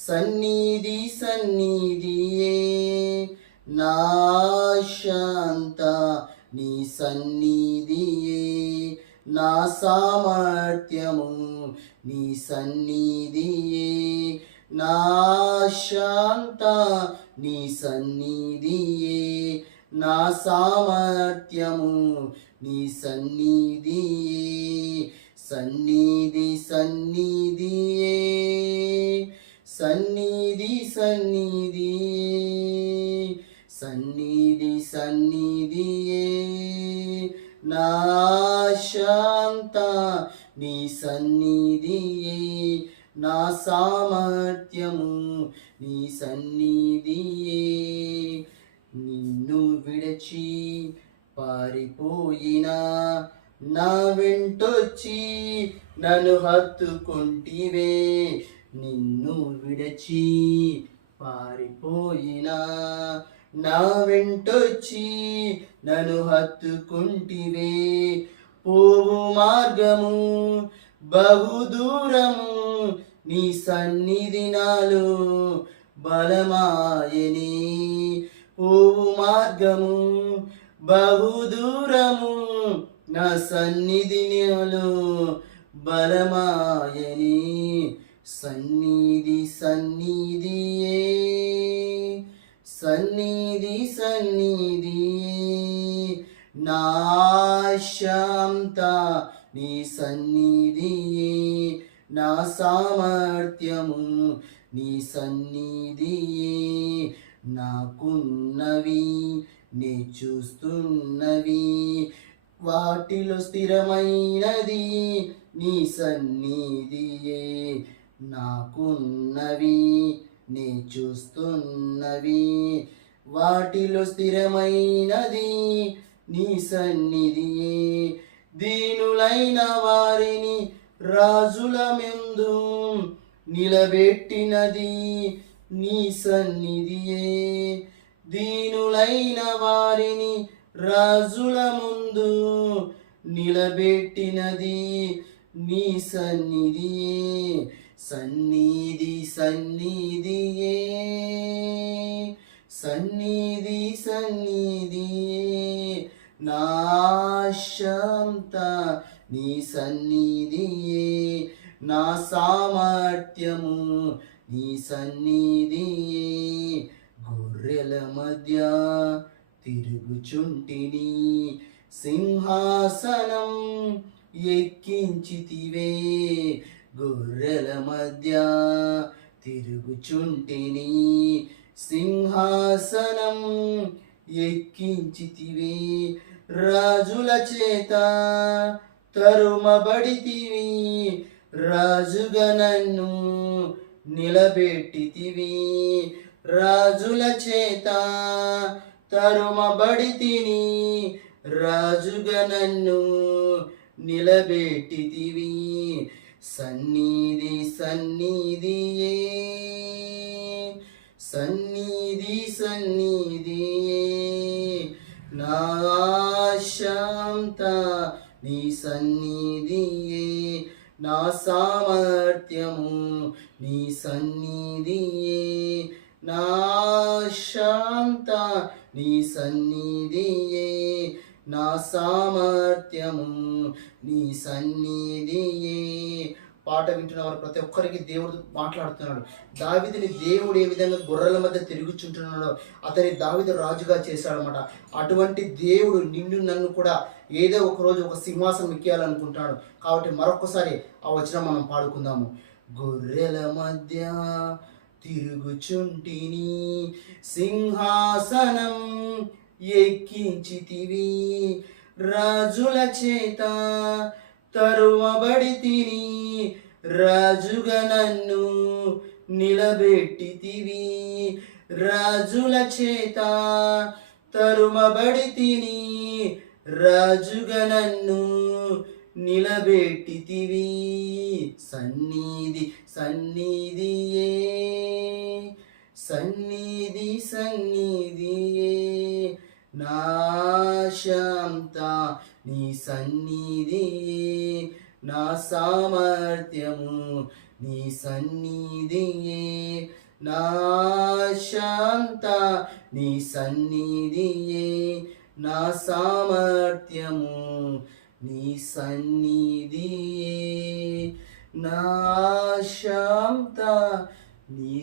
సన్నిధి సన్నిధియే నా శాంత నీ సన్నిధియే నా సామర్థ్యము నీ సన్నిధియే నా శాంత నీ సన్నిధియే నా సామర్థ్యము నీ సన్నిధియే సన్నిధి సన్నిధియే సన్నిధి సన్నిధియే సన్నిధి సన్నిధియే నా శాంత నీ సన్నిధియే నా సామర్థ్యము నీ సన్నిధియే నిన్ను విడచి పారిపోయినా నా వెంటొచ్చి నన్ను హత్తుకుంటివే నిన్ను విడచి పారిపోయినా నా వెంటొచ్చి నన్ను హత్తుకుంటివే పోవు మార్గము బహుదూరము నీ సన్నిధి నాలో బలమాయని పోవు మార్గము బహుదూరము నా సన్నిధి నాలో బలమాయని సన్నిధి సన్నిధియే సన్నిధి సన్నిధియే నా శాంత నీ సన్నిధియే నా సామర్థ్యము నీ సన్నిధియే నాకున్నవి నే చూస్తున్నవి వాటిలో స్థిరమైనది నీ సన్నిధియే నాకున్నవి నే చూస్తున్నవి వాటిలో స్థిరమైనది నీ సన్నిధియే దీనులైన వారిని రాజుల ముందు నిలబెట్టినది నీ సన్నిధియే దీనులైన వారిని రాజుల ముందు నిలబెట్టినది నీ సన్నిధియే సన్నిధి సన్నిధియే సన్నిధి సన్నిధియే నా శాంత నీ సన్నిధియే నా సామర్థ్యము నీ సన్నిధియే గొర్రెల మధ్య తిరుగుచుంటిని సింహాసనం ఎక్కించితివే గొర్రెల మధ్య తిరుగుచుంటిని సింహాసనం ఎక్కించితివే రాజుల చేత తరుమబడితివి రాజుగా నన్ను నిలబెట్టితివి రాజుల చేత తరుమబడితిని రాజుగా నన్ను నిలబెట్టితివి సన్నిధి సన్నిధియే సన్నిధి సన్నిధియే నా శాంత నీ సన్నిధియే నా సామర్థ్యము నీ సన్నిధియే నా శాంత నీ సన్నిధియే నా సామర్థ్యము నీ సన్నిధియే పాట వింటున్న వారు ప్రతి ఒక్కరికి దేవుడు మాట్లాడుతున్నాడు దావీదుని దేవుడు ఏ విధంగా గొర్రెల మధ్య తిరుగుచుంటున్నాడో అతని దావీదు రాజుగా చేశాడనమాట అటువంటి దేవుడు నిన్ను నన్ను కూడా ఏదో ఒక రోజు ఒక సింహాసనం ఎక్కేయాలనుకుంటున్నాడు కాబట్టి మరొకసారి ఆ వచనం మనం పాడుకుందాము గొర్రెల మధ్య తిరుగుచుంటిని సింహాసనం ఎక్కించితివి రాజుల చేత తరువబడితిని రాజుగా నన్ను నిలబెట్టితివి రాజుల చేత తరుమబడితిని రాజుగా నన్ను నిలబెట్టితివి సన్నిధి సన్నిధియే సన్నిధి సన్నిధియే నా శాంత నీ సన్నిధియే నా సామర్థ్యము నీ సన్నిధియే నా ఆశంతా నీ సన్నిధియే నా సామర్థ్యము నీ సన్నిధియే నా ఆశంతా నీ